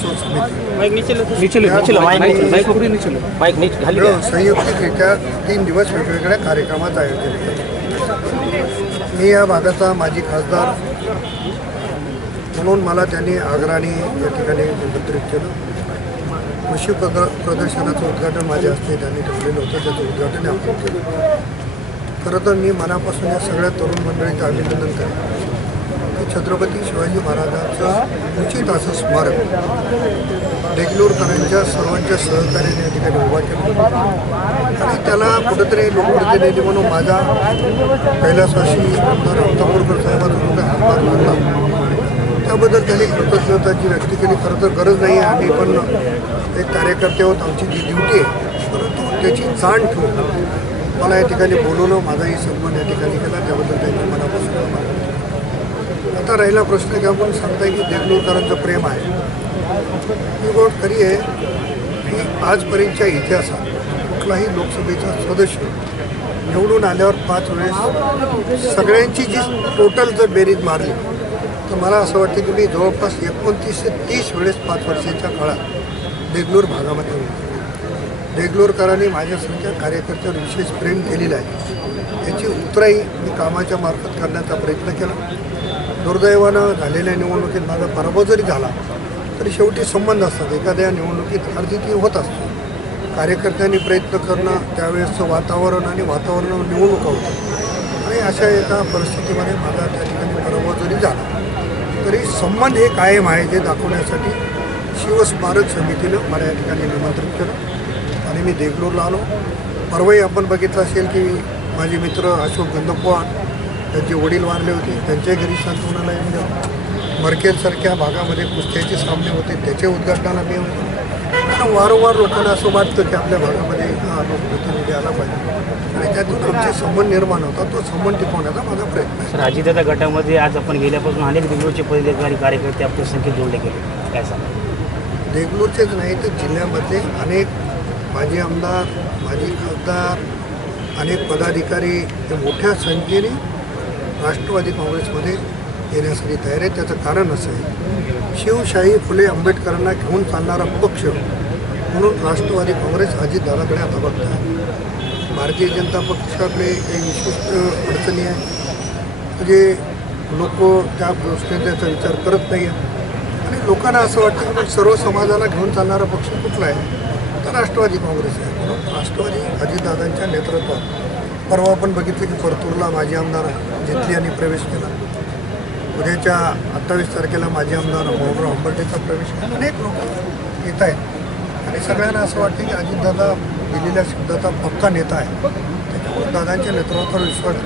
उत्सव समिती संयुक्तिकरित्या 3 दिवस वेगवेगळ्या कार्यक्रमाचं आयोजन केलं। मी या भागाचा माजी खासदार म्हणून मला त्यांनी आग्रहाने या ठिकाणी निमंत्रित केलं। कृषी प्रदर्शनाचं उद्घाटन माझ्या हस्ते त्यांनी ठेवलेलं होतं, त्याचं उद्घाटन आपण केलं। खरं तर मी मनापासून या सगळ्या तरुण मंडळीचं अभिनंदन करेन की छत्रपती शिवाजी महाराजांचं उचित असं स्मारक देगलूरकरांच्या सर्वांच्या सहकार्याने या ठिकाणी उभा केला आणि त्याला कुठेतरी लोकप्रतिनिधी म्हणून माझा कैलासवासी रत्नापूरकर साहेबांचा हातभार लागला, त्याबद्दल त्यांनी कृतज्ञताची व्यक्त केली। खरं तर गरज नाही आहे, आम्ही पण एक कार्यकर्ते आहोत, आमची जी ड्युटी आहे, परंतु त्याची जाण ठेवून मला या ठिकाणी बोलवलं, माझाही सन्मान या ठिकाणी केला, त्याबद्दल त्यांनी मनापासून आभार मानले। आता राहिला प्रश्न की आपण सांगताय की देगलूरकरांचं प्रेम आहे। ही गोष्ट खरी आहे की आजपर्यंतच्या इतिहासात कुठलाही लोकसभेचा सदस्य निवडून आल्यावर 5 वेळेस सगळ्यांची जी टोटल जर बेरीज मारली तर मला असं वाटतं की मी जवळपास 29 ते 30 वेळेस 5 वर्षांच्या काळात देगलूर भागामध्ये होतो। देगलूरकरांनी माझ्यासारख्या कार्यकर्त्यावर विशेष प्रेम केलेलं आहे, याची उतराई मी कामाच्या मार्फत करण्याचा प्रयत्न केला। दुर्दैवानं झालेल्या निवडणुकीत माझा पराभव जरी झाला तरी शेवटी संबंध असतात, एखाद्या निवडणुकीत हारजीती होत असतो। कार्यकर्त्यांनी प्रयत्न करणं, त्यावेळेसचं वातावरण आणि वातावरणावर निवडणुका होतात आणि अशा एका परिस्थितीमध्ये माझा त्या ठिकाणी पराभव जरी झाला तरी संबंध हे कायम आहे हे दाखवण्यासाठी शिवस्मारक समितीनं मला या ठिकाणी निमंत्रित केलं आणि मी देगलूरला आलो। परवाही आपण बघितलं असेल की माझे मित्र अशोक गंधपवार, त्यांचे वडील वारले होते, त्यांच्या घरी सांत्वनाला येऊन गेलो। मरकेलसारख्या भागामध्ये कुस्त्याचे सामने होते, त्याचे उद्घाटनाला मी होतो। आणि वारंवार लोकांना असं वाटतं की आपल्या भागामध्ये लोकप्रतिनिधी आला पाहिजे आणि त्यातून आमचे संबंध निर्माण होता, तो संबंध टिकवण्याचा माझा प्रयत्न आहे। सर, अजितदादा गटामध्ये आज आपण गेल्यापासून अनेक देगलूरचे पदाधिकारी कार्यकर्ते आपल्या संख्येत जोडले गेले, काय सांगा? देगलूरचेच नाही तर जिल्ह्यामधले अनेक माजी आमदार, माजी खासदार, अनेक पदाधिकारी हे मोठ्या संख्येने राष्ट्रवादी काँग्रेसमध्ये येण्यासाठी तयार आहे। त्याचं कारण असं आहे, शिवशाही फुले आंबेडकरांना घेऊन चालणारा पक्ष म्हणून राष्ट्रवादी काँग्रेस अजितदादाकडे आता बघत आहे। भारतीय जनता पक्षाकडे काही विशिष्ट अडचणी आहे, म्हणजे लोक त्या गोष्टीचा त्याचा विचार करत नाही आहे आणि लोकांना असं वाटतं की सर्व समाजाला घेऊन चालणारा पक्ष कुठला आहे तर राष्ट्रवादी काँग्रेस आहे। म्हणून राष्ट्रवादी अजितदादांच्या नेतृत्वात परवा आपण बघितलं की परतूरला माजी आमदार जेटली यांनी प्रवेश केला, उद्याच्या 28 तारखेला माजी आमदार भाऊराव अंबर्डेचा प्रवेश केला। अनेक लोक येत आहेत आणि सगळ्यांना असं वाटतं की अजितदादा दिलेल्या शब्दाचा पक्का नेता आहे, त्याच्यामुळे दादांच्या नेतृत्वावर विश्वास